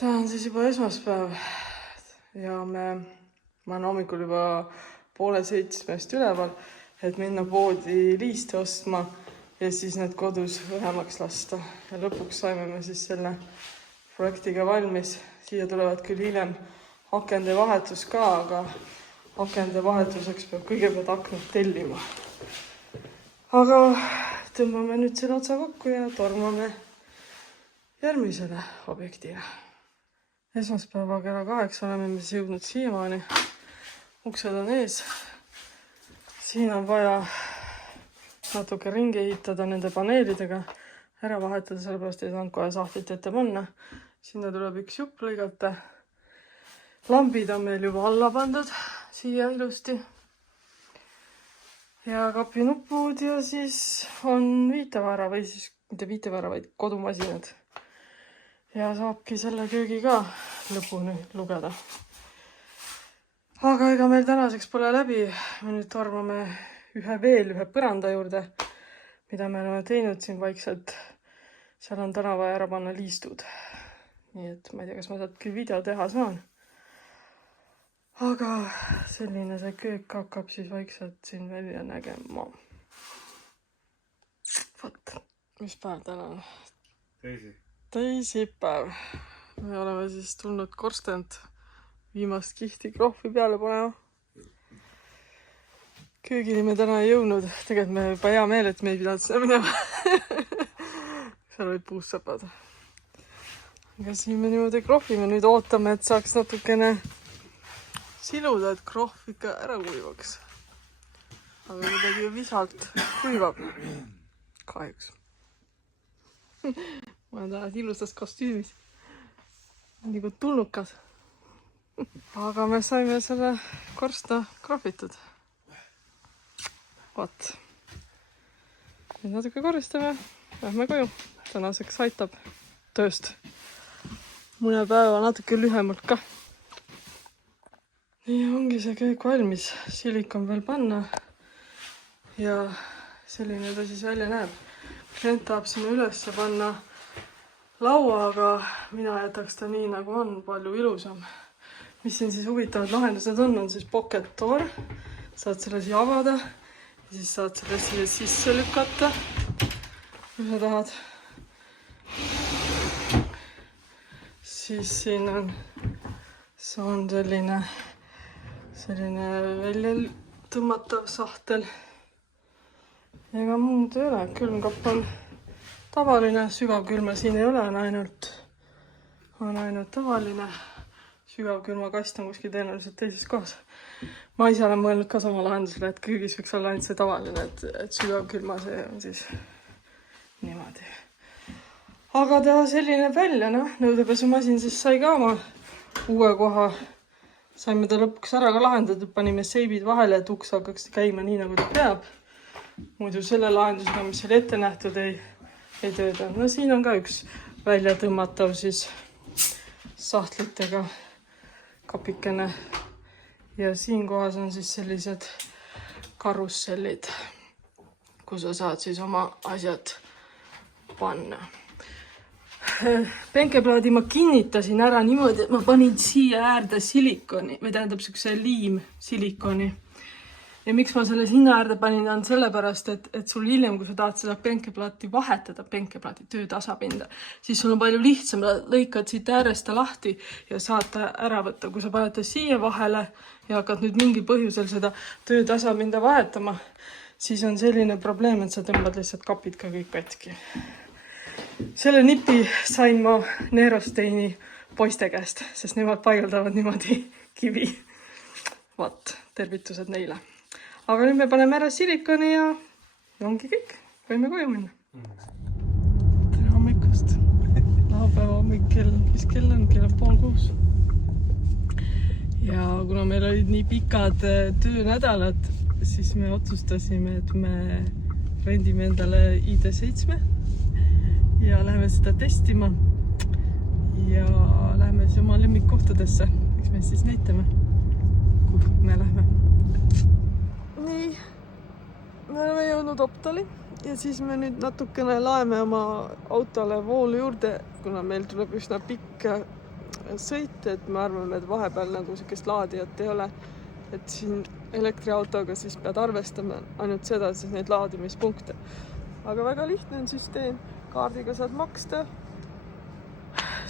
Täna on siis juba esmaspäev ja ma olen hommikul juba 6:30 üleval, et minna poodi liiste ostma ja siis need kodus õhemaks lasta. Ja lõpuks saime me siis selle projektiga valmis. Siia tulevad küll hiljem akende vahetus ka, aga akende vahetuseks peab kõigepealt aknad tellima. Aga tõmbame nüüd selle otsa kokku ja tormame järgmisele objektile. Esmaspäeva kella 8 oleme me jõudnud siiamaani. Uksed on ees. Siin on vaja natuke ringi ehitada nende paneelidega, ära vahetada, sellepärast ei saanud kohe sahtlit ette panna. Sinna tuleb üks jupp lõigata. Lambid on meil juba alla pandud siia ilusti. Ja kapinupud ja siis on viitevara või siis mitte viitevara, vaid kodumasinad. Ja saabki selle köögi ka lõpuni lugeda. Aga ega meil tänaseks pole läbi. Me nüüd tormame ühe põranda juurde, mida me oleme teinud siin vaikselt. Seal on täna vaja ära panna liistud. Nii et ma ei tea, kas ma sealt küll video teha saan. Aga selline see köök hakkab siis vaikselt siin välja nägema. Võt, mis päev täna on? Teisipäev. Me oleme siis tulnud korstent viimast kihti krohvi peale panema. Köögini me täna ei jõudnud. Tegelikult me juba hea meel, et me ei pidanud sinna minema. Seal olid puussapad. Aga siin me niimoodi krohvime. Nüüd ootame, et saaks natukene siluda, et krohv ikka ära kuivaks. Aga kuidagi visalt kuivab. Kahjuks. Ma olen täna ilustas kostüümis. Nagu tulnukas. Aga me saime selle korsta krohvitud. Vaat. Nüüd natuke koristame. Lähme koju. Tänaseks aitab tööst. Mõne päeva natuke lühemalt ka. Nii ongi see kõik valmis. Silik on veel panna. Ja selline ta siis välja näeb. Klient tahab sinna üles panna laua, aga mina jätaks ta nii, nagu on, palju ilusam. Mis siin siis huvitavad lahendused on siis pocket door. Saad selle siia avada ja siis saad selle siia sisse lükata, kui sa tahad. Siis siin on selline välja tõmmatav sahtel. Ega muud ei ole. Külmkapp on tavaline, sügavkülma siin ei ole, on ainult tavaline. Sügavkülmakast on kuskil tõenäoliselt teises kohas. Ma ise olen mõelnud ka sama lahendusele, et köögis võiks olla ainult see tavaline, et sügavkülma see on siis niimoodi. Aga ta selline välja, nõudepesumasin siis sai ka oma uue koha. Saime ta lõpuks ära ka lahendatud, panime seibid vahele, et uks hakkaks käima nii, nagu ta peab. Muidu selle lahendusega, mis oli ette nähtud, ei tööda. No siin on ka üks välja tõmmatav siis sahtlitega kapikene. Ja siin kohas on siis sellised karussellid, kus sa saad siis oma asjad panna. Penkeplaadi ma kinnitasin ära niimoodi, et ma panin siia äärde silikoni, või tähendab siukse liim silikoni. Ja miks ma selle sinna äärde panin on sellepärast, et sul hiljem, kui sa tahad seda penkeplaati vahetada, penkeplaati töötasapinda, siis sul on palju lihtsam, lõikad siit äärest lahti ja saad ta ära võtta. Kui sa paned ta siia vahele ja hakkad nüüd mingil põhjusel seda töötasapinda vahetama, siis on selline probleem, et sa tõmbad lihtsalt kapid ka kõik katki. Selle nipi sain ma Neerosteini poiste käest, sest nemad paigaldavad niimoodi kivi. Vaat, tervitused neile. Aga nüüd me paneme ära silikoni ja ongi kõik. Võime koju minna. Tere hommikust. Laupäeva hommik kell, mis kell on? Kell on 5:30. Ja kuna meil olid nii pikad töönädalad, siis me otsustasime, et me rendime endale ID7 ja läheme seda testima. Ja läheme siis oma lemmikkohtadesse. Miks me siis näitame, kuhu me lähme. Nii, me oleme jõudnud Optali ja siis me nüüd natukene laeme oma autole voolu juurde, kuna meil tuleb üsna pikk sõit, et me arvame, et vahepeal nagu sellist laadijat ei ole. Et siin elektriautoga siis pead arvestama ainult seda, siis neid laadimispunkte. Aga väga lihtne on süsteem. Kaardiga saad maksta.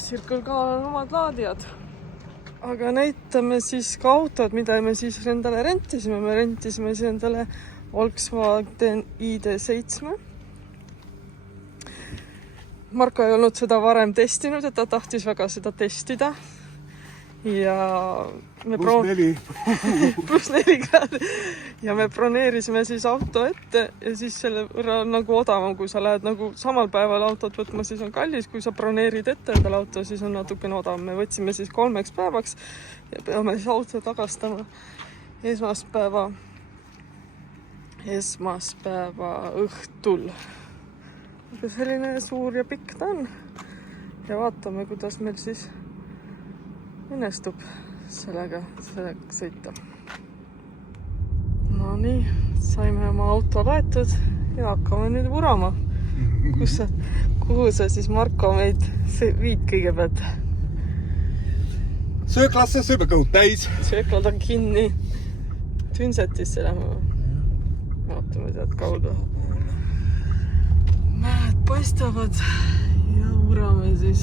Circle K on omad laadijad. Aga näitame siis ka autod, mida me siis endale rentisime. Me rentisime siis endale Volkswagen ID7. Marko ei olnud seda varem testinud, et ta tahtis väga seda testida. Ja me plus 4 kraadi. Ja me broneerisime siis auto ette ja siis selle võrra on nagu odavam, kui sa lähed nagu samal päeval autot võtma, siis on kallis. Kui sa broneerid ette endale auto, siis on natukene odavam. Me võtsime siis 3 päevaks ja peame siis auto tagastama esmaspäeva õhtul. Aga selline suur ja pikk ta on. Ja vaatame, kuidas meil siis õnnestub sellega sõita. No nii, saime oma auto laetud ja hakkame nüüd vurama. Kuhu sa siis, Marko, meid viid kõigepealt? Sööklasse, sööbekõhud täis. Sööklad on kinni. Tünsetisse lähme. Vaatame sealt kaudu. Mäed paistavad ja vurame siis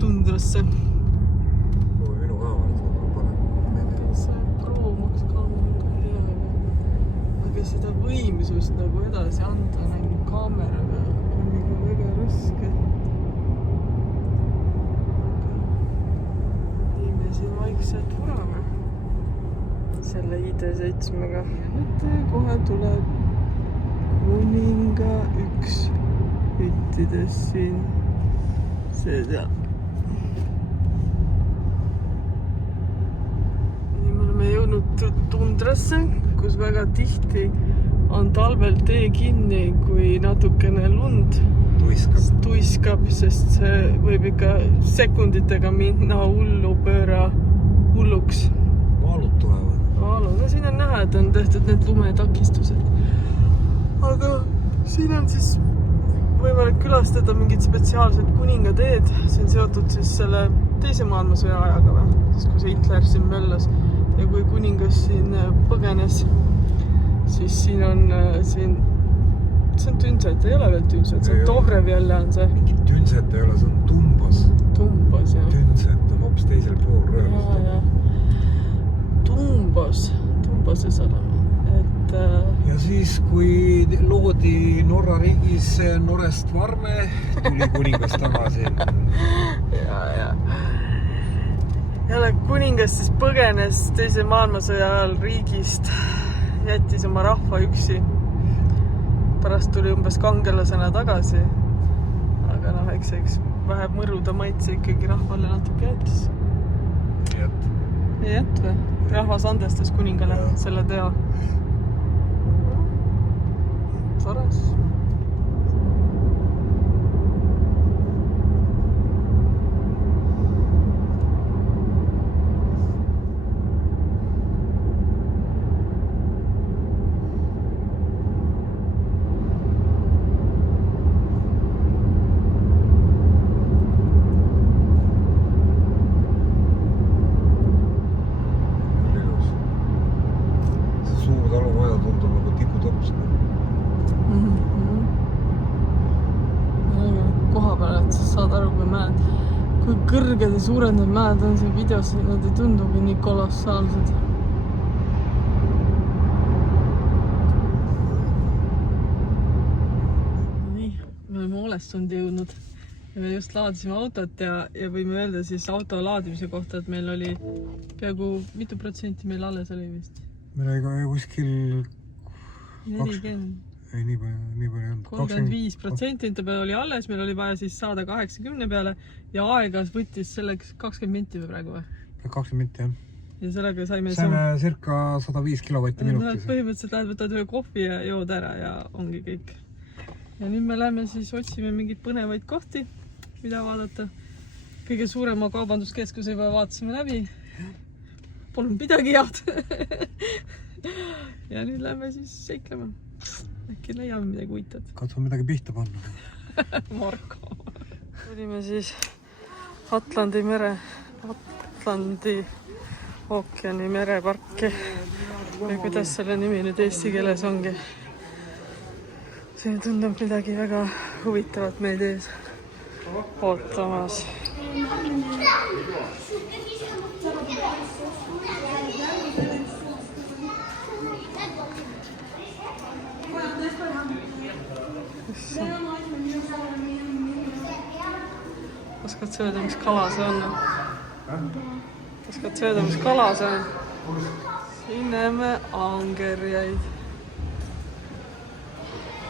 tundrasse. Minu kaamerat parem. See proomaks kaameraga hea, aga seda võimsust nagu edasi anda nagu kaameraga on nagu väga raske. Nii me siin vaikselt vurame selle ID7-ga. Nüüd kohe tuleb Kuninga üks üttides siin seda. Nii me oleme jõudnud tundrasse, kus väga tihti on talvel tee kinni, kui natukene lund tuiskab, sest see võib ikka sekunditega minna hulluks. Vaalud tulevad. No siin on näha, et on tehtud need lumetakistused. Aga siin on siis võimalik külastada mingid spetsiaalsed kuningateed. See on seotud siis selle teise maailmasõja ajaga või? Siis kui see Hitler siin möllas ja kui kuningas siin põgenes, siis siin on see on Tünset, ei ole veel Tünset, see on Tobrev jälle on see. Mingit Tünset ei ole, see on Tumbas. Tumbas, jah. Tünset on hoopis teisel pool röömist. Tumbases olema. Ja siis, kui loodi Norra riigis Norest Varme, tuli kuningas tagasi. Ja. Jälle kuningas siis põgenes teise maailmasõja ajal riigist, jättis oma rahva üksi. Pärast tuli umbes kangelasena tagasi. Aga eks vähe mõruda maitse ikkagi rahvale natuke jättis. Ei jät või? Rahvas andestas kuningale selle teo. Tores. Kui kõrged ja suured need mäed on siin videos, nad ei tundugi nii kolossaalsed. Nii, me oleme Olestundi jõudnud ja me just laadisime autot ja võime öelda siis auto laadimise kohta, et meil oli peaaegu mitu protsenti meil alles oli vist? Meil oli kuskil 40. Ei, nii palju on. 35% enda peale oli alles, meil oli vaja siis saada 80 peale ja aegas võttis selleks 20 minti või praegu või? 20 minti, jah. Ja sellega saime circa 105 kilovatti minutis. Põhimõtteliselt lähed, võtad ühe kohvi ja jood ära ja ongi kõik. Ja nüüd me läheme siis otsime mingid põnevaid kohti, mida vaadata. Kõige suurema kaubanduskeskuse juba vaatasime läbi. Polnud midagi head. Ja nüüd läheme siis seiklema. Äkki leiame midagi uitad. Katsume midagi pihta panna. Marko. Olime siis Atlandi ookeani mereparki või kuidas selle nimi nüüd eesti keeles ongi. Siin tundub midagi väga huvitavat meid ees ootamas. Oskad sööda, mis kala see on? Oskad sööda, mis kala see on? Siin näeme angerjaid.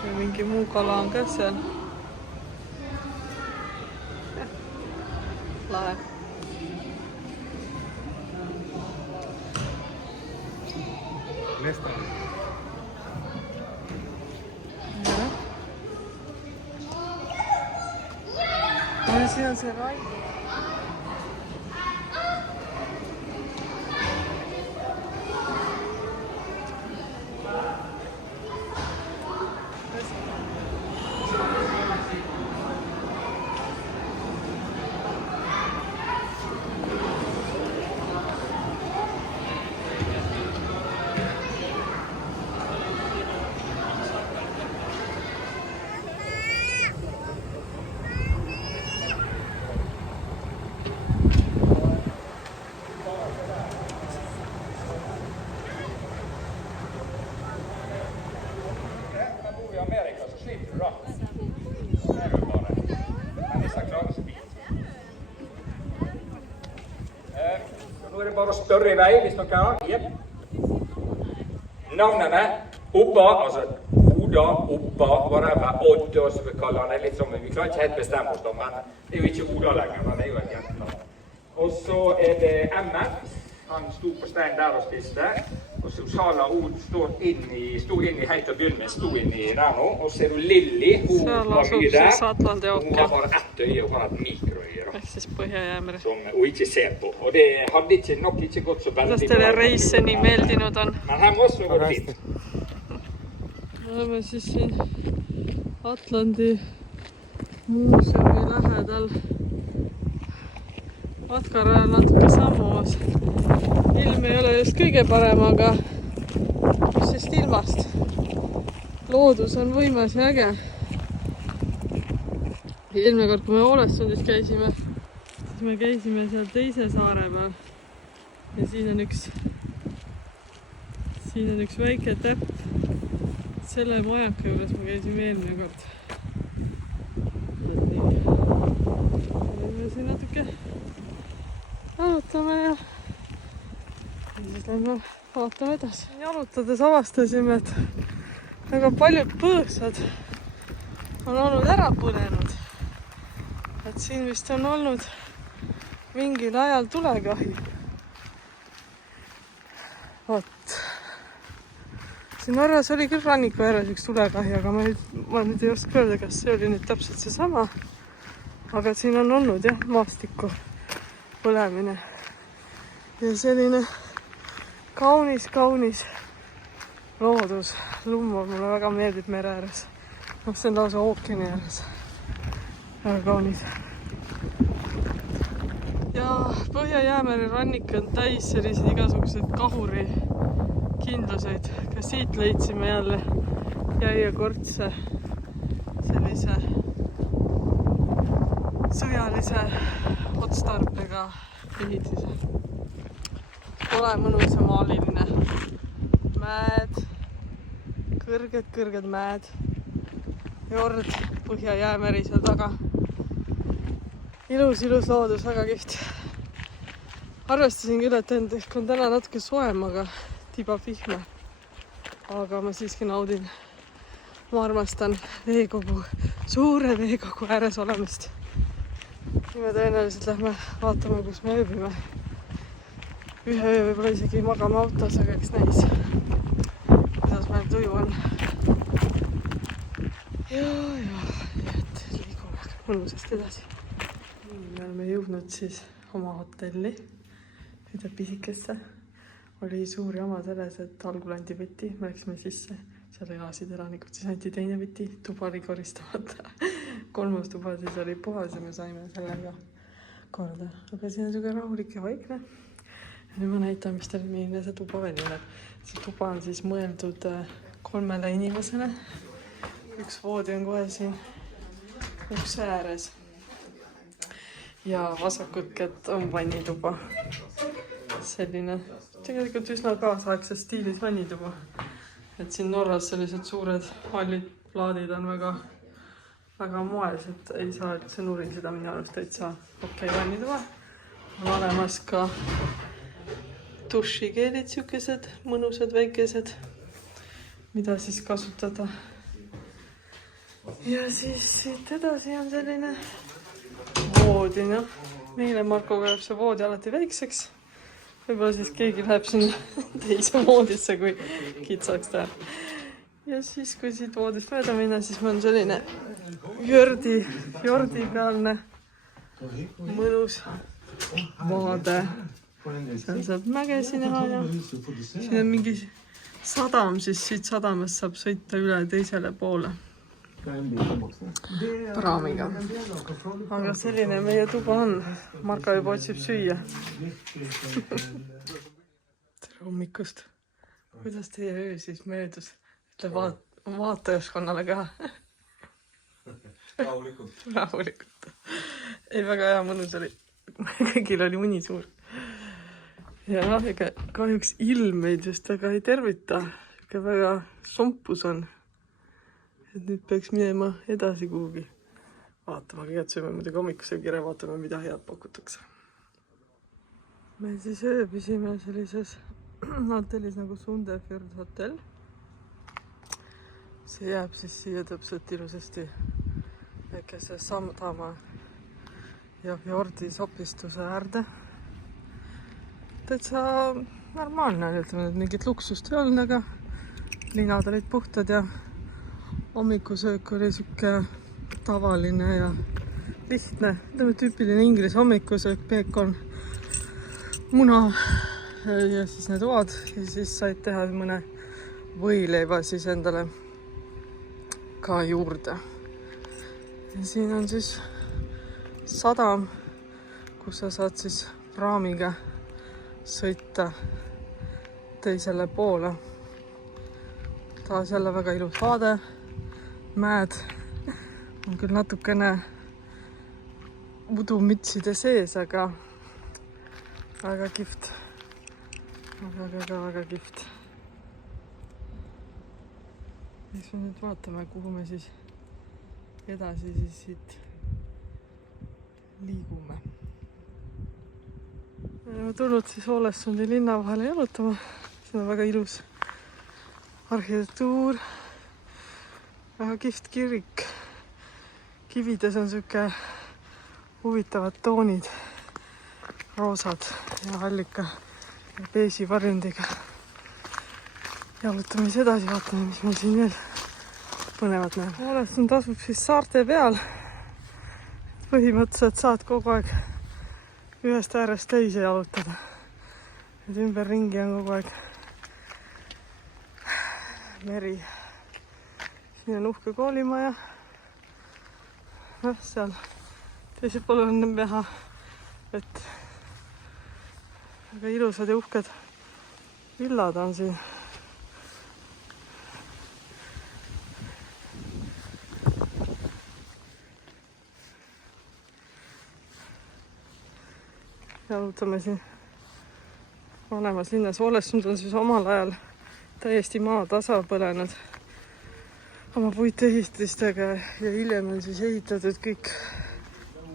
Ja mingi muu kala on ka seal. Lahe. Lesta. Ja, siin on see rai. Nu är det bara att spörra iväg hvis man kan. Yep. Navnene Oppa, altså Oda, Oppa, whatever, Odd, og så vi kaller han det litt som, vi klarer ikke helt bestemme oss da, men det er jo ikke Oda lenger, men det er jo et jentenavn. Og så er det Emmet, han sto på stein der og spiste, og så Sala, hun stod inn i helt å begynne med, stod inn i der nå, og så er du Lilly, hun var mye der, hun har bare ett øye, hun har et mikroøye. Som hun ikke ser på, og det hadde nok ikke gått så veldig bra. Kuidas teile reisse nii meeldinud on? Men her må også gå fint. Oleme siis siin Atlandi muuseumi lähedal. Vatkara on natuke sammas. Ilm ei ole just kõige parem, aga mis sest ilmast? Loodus on võimas ja äge. Eelmine kord, kui me Oolestundis käisime, siis me käisime seal teise saare peal. Ja siin on üks väike täpp. Selle majaka juures me käisime eelmine kord. Oleme siin natuke jalutame ja siis lähme vaatame edasi. Jalutades avastasime, et väga paljud põõsad on olnud ära põlenud. Et siin vist on olnud mingil ajal tulekahju. Vot. Siin Norras oli küll ranniku ääres üks tulekahju, aga ma nüüd ei oska öelda, kas see oli nüüd täpselt see sama. Aga siin on olnud jah, maastiku põlemine. Ja selline kaunis loodus. Lummur mulle väga meeldib mere ääres. See on lausa ookeani ääres. Väga kaunis. Ja Põhja-Jäämere rannik on täis selliseid igasuguseid kahuri kindluseid. Ka siit leidsime jälle järjekordse sellise sõjalise otstarbega ehitise. Ole mõnus ja maaliline. Mäed, kõrged mäed. Jord, Põhja-Jäämeri seal taga. Ilus loodus, väga kihvt. Arvestasin küll, et ehk on täna natuke soem, aga tibab vihma. Aga ma siiski naudin. Ma armastan veekogu, suure veekogu ääres olemist. Me tõenäoliselt lähme vaatama, kus me ööbime. Ühe öö võib-olla isegi magame autos, aga eks näis, kuidas meil tuju on. Ja, et liigume mõnusasti edasi. Me oleme jõudnud siis oma hotelli, ühte pisikesse. Oli suur jama selles, et algul anti võti, me läksime sisse, seal elasid elanikud, siis anti teine võti, tuba oli koristamata. 3. tuba siis oli puhas ja me saime sellega korda, aga siin on siuke rahulik ja vaikne. Nüüd ma näitan, mis tal milline see tuba välja näeb. See tuba on siis mõeldud 3 inimesele. Üks voodi on kohe siin ukse ääres. Ja vasakut kätt on vannituba. Selline tegelikult üsna kaasaegses stiilis vannituba. Et siin Norras sellised suured hallid plaadid on väga moes, et ei saa üldse nuriseda minu arust täitsa okei vannituba. On olemas ka dušikeelid, siukesed mõnusad väikesed, mida siis kasutada. Ja siis siit edasi on selline voodi, noh. Meile Markoga jääb see voodi alati väikseks. Võib-olla siis keegi läheb sinna teise voodisse, kui kitsaks teha. Ja siis, kui siit voodist mööda minna, siis on selline fjordi pealne mõnus vaade. Seal saab mägesi näha ja siin on mingi sadam, siis siit sadamast saab sõita üle teisele poole praamiga. Aga selline meie tuba on. Marko juba otsib süüa. Tere hommikust. Kuidas teie öö siis möödus? Ütle vaatajaskonnale ka. Rahulikult. Ei, väga hea, mõnus oli. Kõigil oli uni suur. Ja noh, ega kahjuks ilm meid just väga ei tervita. Ega väga sompus on. Et nüüd peaks minema edasi kuhugi. Vaatama, kõigepealt sööme muidugi hommikusöögi ära, vaatame, mida head pakutakse. Me siis ööbisime sellises hotellis nagu Sundefjord hotell. See jääb siis siia täpselt ilusasti väikese sadama ja fjordi sopistuse äärde. Täitsa normaalne, ütleme, et mingit luksust ei olnud, aga linad olid puhtad ja hommikusöök oli siuke tavaline ja lihtne. Ütleme, tüüpiline inglise hommikusöök, peekon, muna ja siis need oad ja siis said teha mõne võileiva siis endale ka juurde. Ja siin on siis sadam, kus sa saad siis praamiga sõita teisele poole. Taas jälle väga ilus vaade. Mäed on küll natukene udumütside sees, aga väga kihvt. Väga kihvt. Eks me nüüd vaatame, kuhu me siis edasi siis siit liigume. Me oleme tulnud siis Ålesundi linna vahele jalutama. See on väga ilus arhitektuur. Väga kihvt kirik. Kivides on siuke huvitavad toonid. Roosad ja allika ja beesi varjundiga. Jalutame siis edasi, vaatame, mis meil siin veel põnevat näeb. Ålesund asub siis saarte peal. Põhimõtteliselt saad kogu aeg ühest äärest teise jalutada. Et ümber ringi on kogu aeg meri. Siin on uhke koolimaja. Seal teisel pool on näha, et väga ilusad ja uhked villad on siin. Jalutame siin vanemas linnas. Ålesund on siis omal ajal täiesti maa tasa põlenud oma puitehististega ja hiljem on siis ehitatud kõik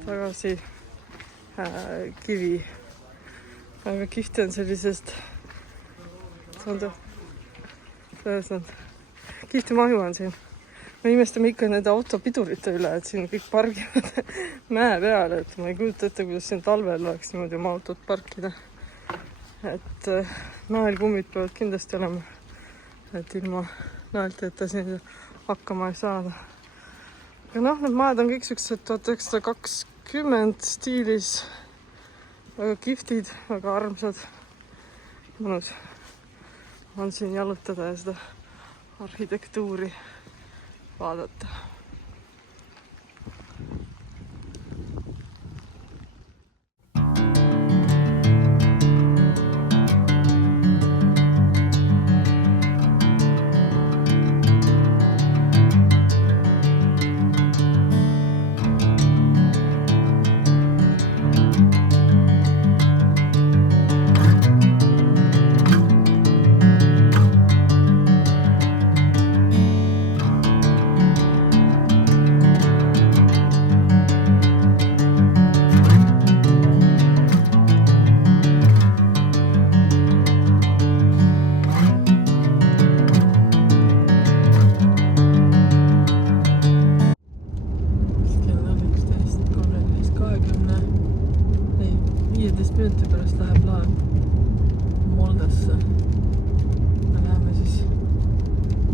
tagasi kivi. Aga kihvt on sellisest kihvt maju on siin. Me imestame ikka nende autopidurite üle, et siin kõik pargivad mäe peale, et ma ei kujuta ette, kuidas siin talvel oleks niimoodi oma autot parkida. Et naelkummid peavad kindlasti olema, et ilma naelteta siin hakkama ei saada. Aga noh, need majad on kõik siuksed 1920 stiilis, väga kihvtid, väga armsad, mõnus on siin jalutada ja seda arhitektuuri vaadata. 15 minuti pärast läheb laev Moldesse. Me läheme siis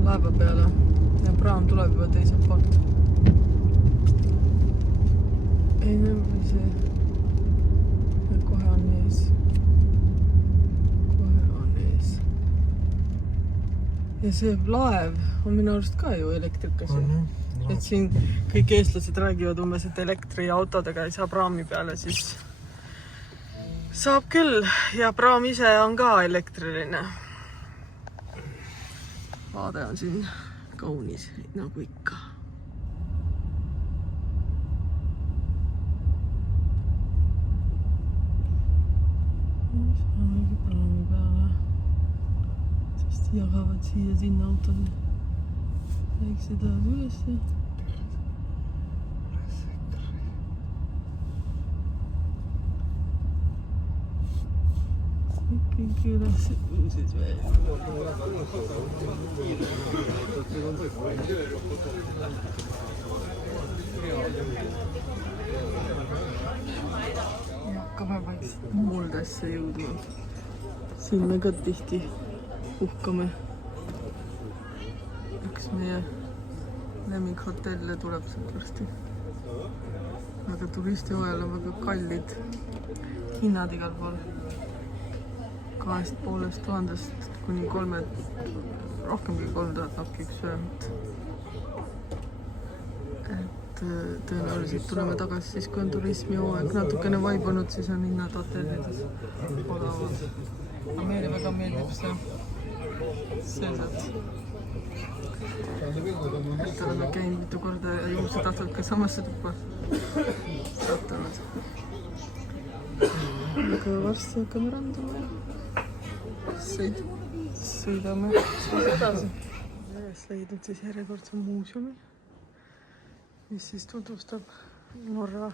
laeva peale ja praam tuleb juba teiselt poolt. Ei näe see. Ja kohe on ees. Ja see laev on minu arust ka ju elektrikas. Et siin kõik eestlased räägivad umbes, et elektriautodega ei saa praami peale, siis saab küll. Ja praam ise on ka elektriline. Vaade on siin kaunis, nagu ikka. Praami peale. Sest jagavad siia sinna autod. Väiksed lähevad üles ja... Kõik üles uusid veel. Ja hakkame vaikselt Moldesse jõudma. Siin me ka tihti uhkame. Üks meie lemmikhotelle tuleb sealt varsti. Aga turistihooajal on väga kallid hinnad igal pool. 2500 kuni 3, rohkemgi 3000 nappi üks ühemalt. Et tõenäoliselt tuleme tagasi siis, kui on turismihooaeg natukene vaibunud, siis on hinnad hotellides odavad. Aga meile väga meeldib see sealt. Et oleme käinud mitu korda ja juhuse tahtvad ka samasse tuppa sattunud. Aga varsti hakkame randuma. Sõidame edasi. Üles leidnud siis järjekordse muuseumi, mis siis tutvustab Norra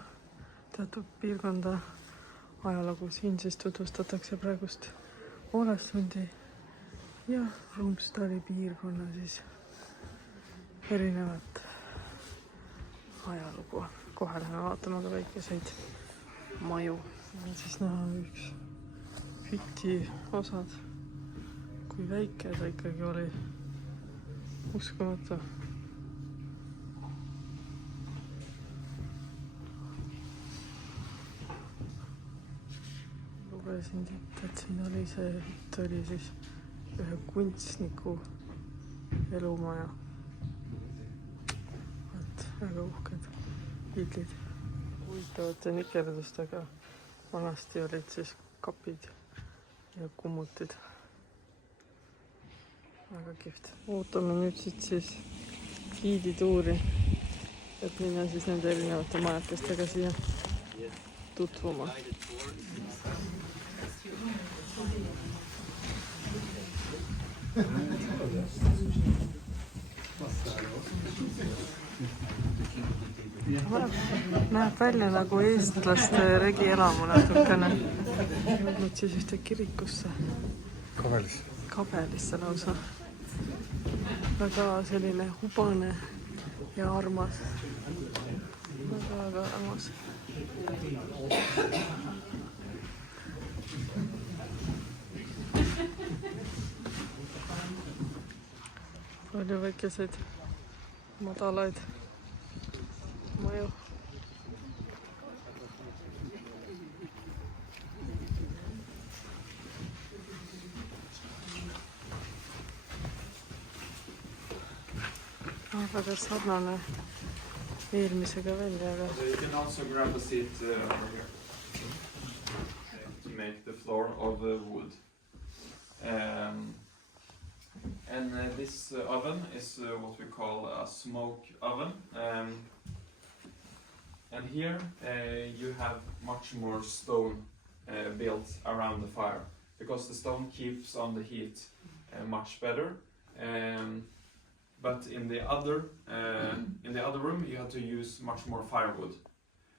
teatud piirkonda ajalugu. Siin siis tutvustatakse praegust Ålesundi ja Romsdali piirkonna siis erinevat ajalugu. Kohe läheme vaatama ka väikeseid maju. Siis näha üks Fiti osad. Kui väike ta ikkagi oli uskumatu. Lugesin siit, et siin oli see, et oli siis ühe kunstniku elumaja. Et väga uhked pildid. Huvitavate nikerdustega vanasti olid siis kapid ja kummutid. Väga kihvt. Ootame nüüd siis giidituuri, et minna siis nende erinevate majakestega siia tutvuma. Näeb välja nagu eestlaste regielamu natukene. Jõudnud siis ühte kirikusse. Kabelisse lausa. Väga selline hubane ja armas. Väga armas. Palju väikeseid madalaid maju. Väga sarnane eelmisega välja, aga... You can also grab a seat over here to make the floor of wood. And this oven is what we call a smoke oven. And here you have much more stone built around the fire, because the stone keeps on the heat much better. But in the other room you have to use much more firewood.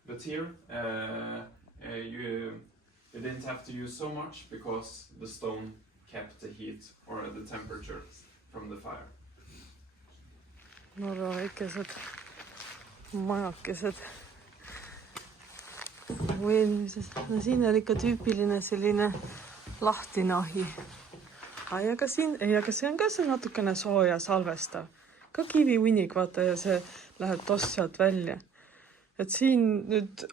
But here you didn't have to use so much because the stone kept the heat or the temperature from the fire. Norra väikesed majakesed. No siin on ikka tüüpiline selline lahtine ahi. Aga see on ka see natukene sooja salvestav. Ka kivihunnik, vaata, ja see läheb toss sealt välja. Et siin nüüd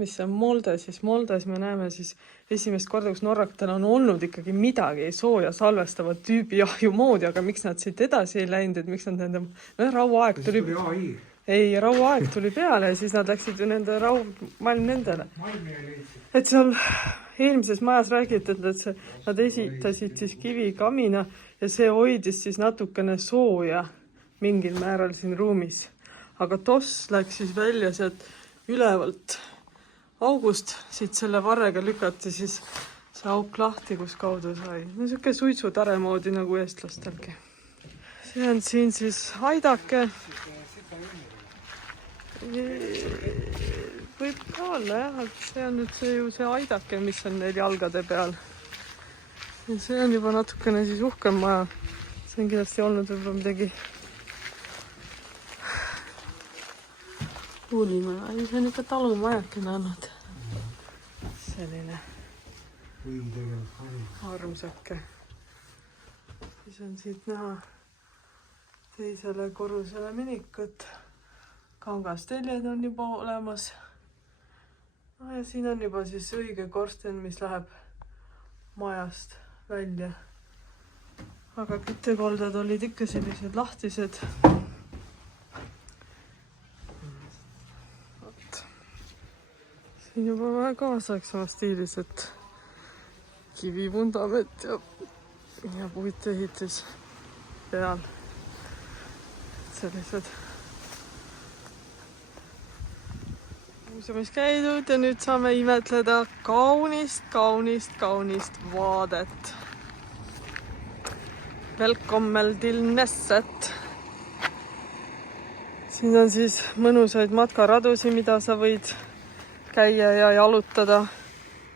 mis see on Moldes, siis Moldes me näeme siis esimest korda, kus norrakatel on olnud ikkagi midagi sooja salvestavat tüübi ahju moodi, aga miks nad siit edasi ei läinud, et miks nad nende... rauaaeg tuli... rauaaeg tuli peale ja siis nad läksid ju nende nendele. Et seal eelmises majas räägiti, et nad esitasid siis kivikamina ja see hoidis siis natukene sooja mingil määral siin ruumis. Aga toss läks siis välja sealt ülevalt august, siit selle varrega lükati siis see auk lahti, kus kaudu sai. No siuke suitsutare moodi nagu eestlastelgi. See on siin siis aidake. Võib ka olla jah, et see on nüüd see aidake, mis on neil jalgade peal. Ja see on juba natukene siis uhkem maja. See on kindlasti olnud võib-olla midagi kuulimaja. Ei, see on ikka talumajakene olnud. Selline armsake. Siis on siit näha teisele korrusele minikut. Kangasteljed on juba olemas. No ja siin on juba siis õige korsten, mis läheb majast välja. Aga küttekolded olid ikka sellised lahtised. Siin juba väga kaasaeksema stiilis, et kivivundament ja puitehitis peal. Sellised muuseumis käidud ja nüüd saame imetleda kaunist vaadet. Velkommel til Nesset. Siin on siis mõnusaid matkaradusi, mida sa võid käia ja jalutada.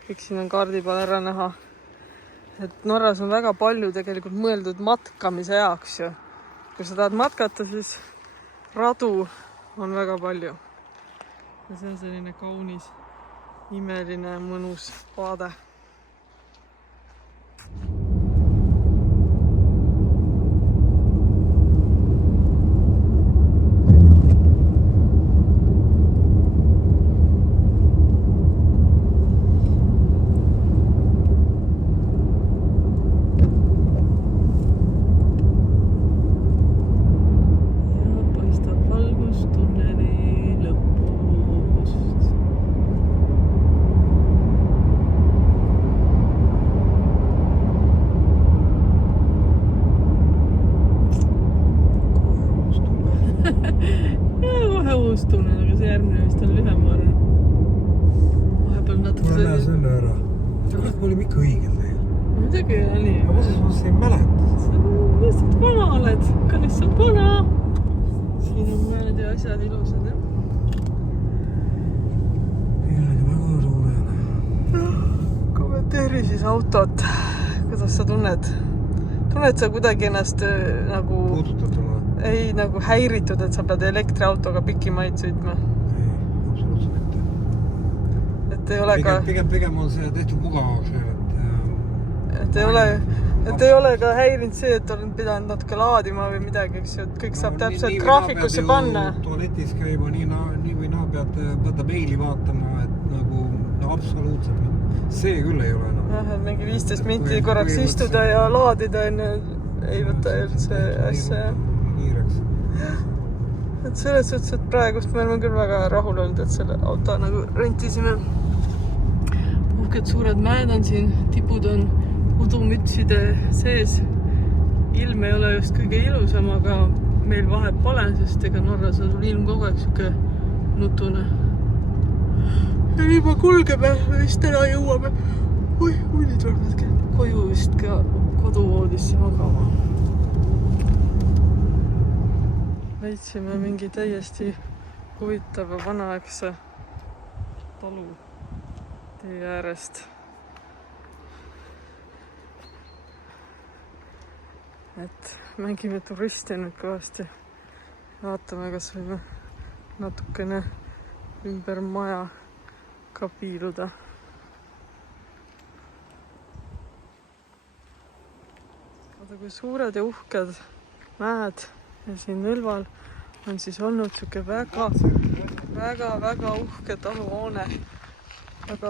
Kõik siin on kaardi peal ära näha. Et Norras on väga palju tegelikult mõeldud matkamise jaoks. Kui sa tahad matkata, siis radu on väga palju. Ja see on selline kaunis, imeline, mõnus vaade. Aga see järgmine vist on lühem, ma arvan. Vahepeal natuke... Kuule, näe selle ära. Me olime ikka õigel teel. Midagi oli. Aga ma ei mäleta. Sa lihtsalt vana oled. Ka lihtsalt vana. Siin on mõned ja asjad ilusad, jah? Jällegi väga suured. Kommenteeri siis autot. Kuidas sa tunned? Tunned sa kuidagi ennast nagu... Puudutatuna? Ei nagu häiritud, et sa pead elektriautoga pikimaid sõitma? Ei, absoluutselt mitte. Et ei ole ka... Pigem on see tehtud mugavaks. Et ei ole ka häirinud see, et olen pidanud natuke laadima või midagi, eks ju, et kõik saab täpselt graafikusse panna. Tualetis käima nii või naa pead meili vaatama, et nagu absoluutselt. See küll ei ole enam. Jah, et mingi 15 minti korraks istuda ja laadida ei võta üldse asja. Et selles suhtes, et praegust me oleme küll väga rahul olnud, et selle auto nagu rentisime. Uhked suured mäed on siin, tipud on udumütside sees. Ilm ei ole just kõige ilusam, aga meil vahet pole, sest ega Norras on ilm kogu aeg siuke nutune. Ja nii ma kulgeme, vist täna jõuame. Uni tuleb koju vist ka koduvoodisse magama. Leidsime mingi täiesti huvitava vanaaegse talu tee äärest. Et mängime turisti nüüd kõvasti. Vaatame, kas võime natukene ümber maja ka piiluda. Vaata, kui suured ja uhked mäed ja siin Nõlval on siis olnud siuke väga uhke taluhoone. Aga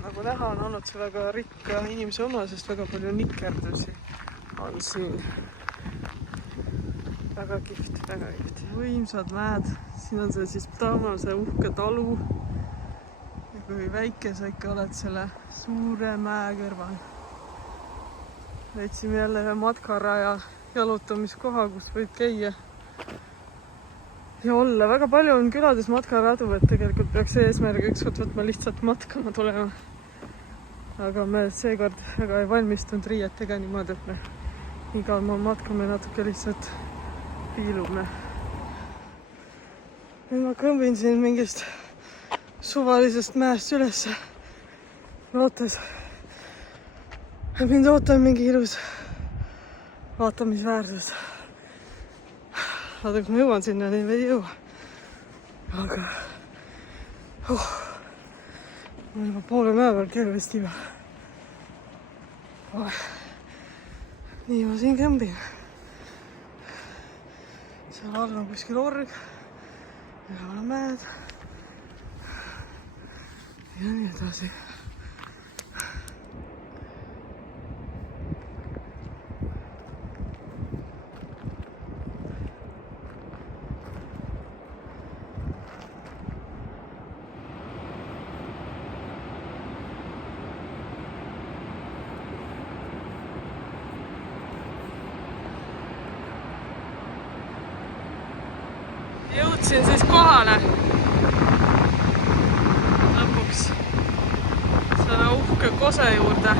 nagu näha, on olnud see väga rikka inimese oma, sest väga palju nikerdusi on siin. Väga kihvt, väga kihvt. Võimsad mäed. Siin on see siis Taamase uhke talu. Ja kui väike sa ikka oled selle suure mäe kõrval. Leidsime jälle ühe matkaraja jalutamiskoha, kus võid käia ja olla. Väga palju on külades matkaradu, et tegelikult peaks eesmärgi ükskord võtma lihtsalt matkama tulema. Aga me seekord väga ei valmistunud riietega niimoodi, et me igal maal matkame natuke lihtsalt piilume. Nüüd ma kõmbin siin mingist suvalisest mäest ülesse lootes. Mind ootab mingi ilus vaatamisväärsus. Vaata, kus ma jõuan sinna, nii ei jõua. Aga ma olen juba poole mäe peal kervesti juba. Nii ma siin kõmbin. Seal all on kuskil org. Ja on mäed. Ja nii edasi. Jõudsin siis kohale lõpuks selle uhke kose juurde.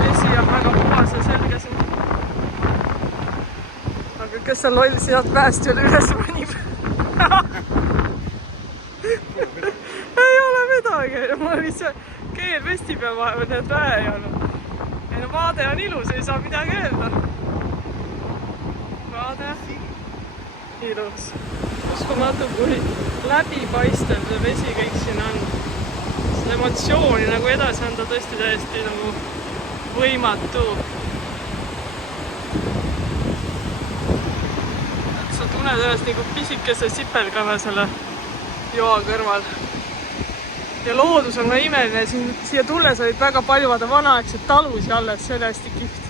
Vesi on väga puhas ja selge siin. Aga kes seal loll sealt mäest üle üles mõnib? Ei ole midagi. Ma olin see keel vesti peal vahepeal, need väe ei olnud. Ei no vaade on ilus, ei saa midagi öelda. Vaade ilus. Uskumatu, kui läbipaistev see vesi kõik siin on. Seda emotsiooni nagu edasi anda tõesti täiesti nagu võimatu. Et sa tunned ennast nagu pisikese sipelgana selle joa kõrval. Ja loodus on ka imeline. Siia tulles olid väga palju vanaaegseid talusi alles, see oli hästi kihvt.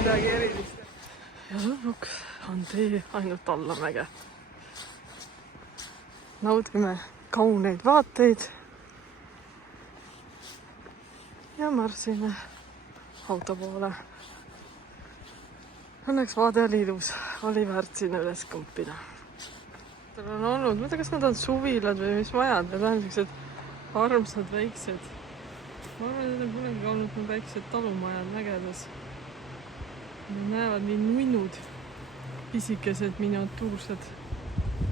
Midagi erilist. Ja lõpuks on tee ainult allamäge. Naudime kauneid vaateid. Ja marsime auto poole. Õnneks vaade oli ilus. Oli väärt sinna üles kõmpida. Tal on olnud, ma ei tea, kas nad on suvilad või mis majad. Need on sellised armsad väiksed. Ma arvan, et need on kunagi olnud need väiksed talumajad mägedes. Need näevad nii nunnud, pisikesed, miniatuursed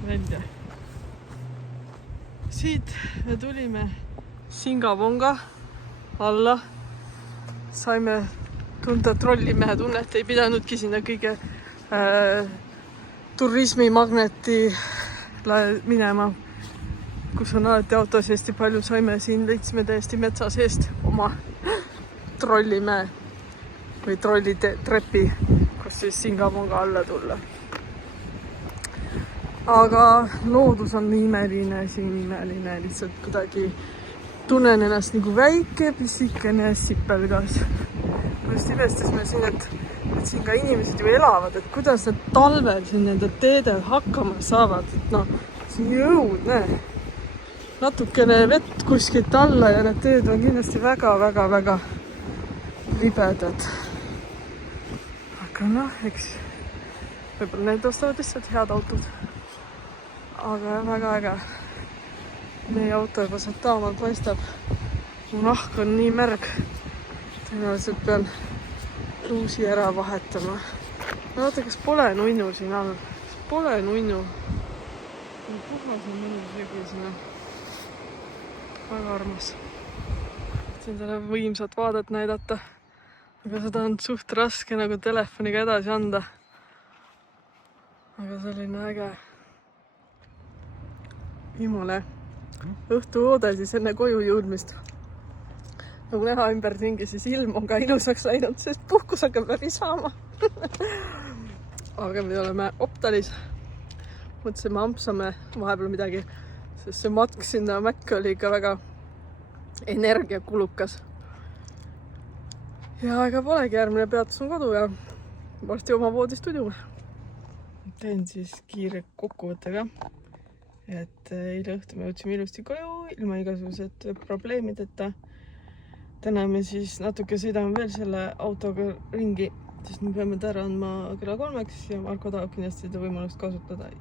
välja. Siit me tulime Singaponga alla. Saime tunda trollimehe tunnet, ei pidanudki sinna kõige turismimagneti minema, kus on alati autos hästi palju. Saime siin, leidsime täiesti metsa seest oma trollimäe või trollitrepi, kus siis Singaponga alla tulla. Aga loodus on imeline, siin imeline, lihtsalt kuidagi tunnen ennast nagu väike, pisikene sipelgas. Just ilestasime siin, et siin ka inimesed ju elavad, et kuidas nad talvel siin nende teedel hakkama saavad. Et noh, siin jõud, näe. Natukene vett kuskilt alla ja need teed on kindlasti väga libedad. Aga noh, eks võib-olla need ostavad lihtsalt head autod. Aga väga äge. Meie auto juba sealt taamal paistab. Mu nahk on nii märg. Tõenäoliselt pean luusi ära vahetama. Vaata, kas pole nunnu siin all. Pole nunnu. Puhas on mõnus vegisena. Väga armas. Siin talle võimsat vaadet näidata. Aga seda on suht raske nagu telefoniga edasi anda. aga selline äge viimane õhtuoode siis enne koju jõudmist. Nagu näha ümberringi, siis ilm on ka ilusaks läinud, sest puhkus hakkab läbi saama. Aga me oleme Optalis. Mõtlesime ampsame vahepeal midagi, sest see matk sinna Mäkke oli ikka väga energiakulukas. Ja ega polegi, järgmine peatus on kodu ja varsti oma voodist ujume. Teen siis kiire kokkuvõttega, et eile õhtul me jõudsime ilusti koju ilma igasugused probleemideta. Täna me siis natuke sõidame veel selle autoga ringi, sest me peame ta ära andma kella 3-ks ja Marko tahab kindlasti seda võimalust kasutada.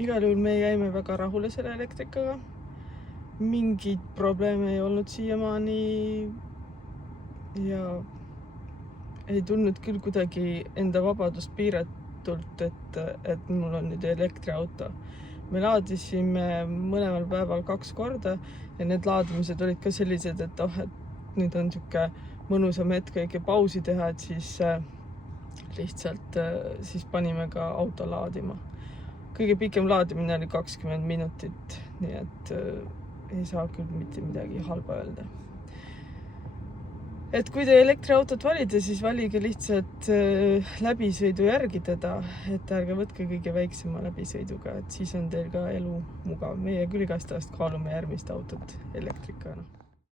Igal juhul me jäime väga rahule selle elektrikaga. Mingid probleeme ei olnud siiamaani ja ei tulnud küll kuidagi enda vabadust piiratult, et mul on nüüd elektriauto. Me laadisime mõlemal päeval 2 korda ja need laadimised olid ka sellised, et et nüüd on niisugune mõnusam hetk kõige pausi teha, et siis lihtsalt siis panime ka auto laadima. Kõige pikem laadimine oli 20 minutit, nii et ei saa küll mitte midagi halba öelda. Et kui te elektriautot valite, siis valige lihtsalt läbisõidu järgi teda, et ärge võtke kõige väiksema läbisõiduga, et siis on teil ka elu mugav. Meie küll igast kaalume järgmist autot elektrikana.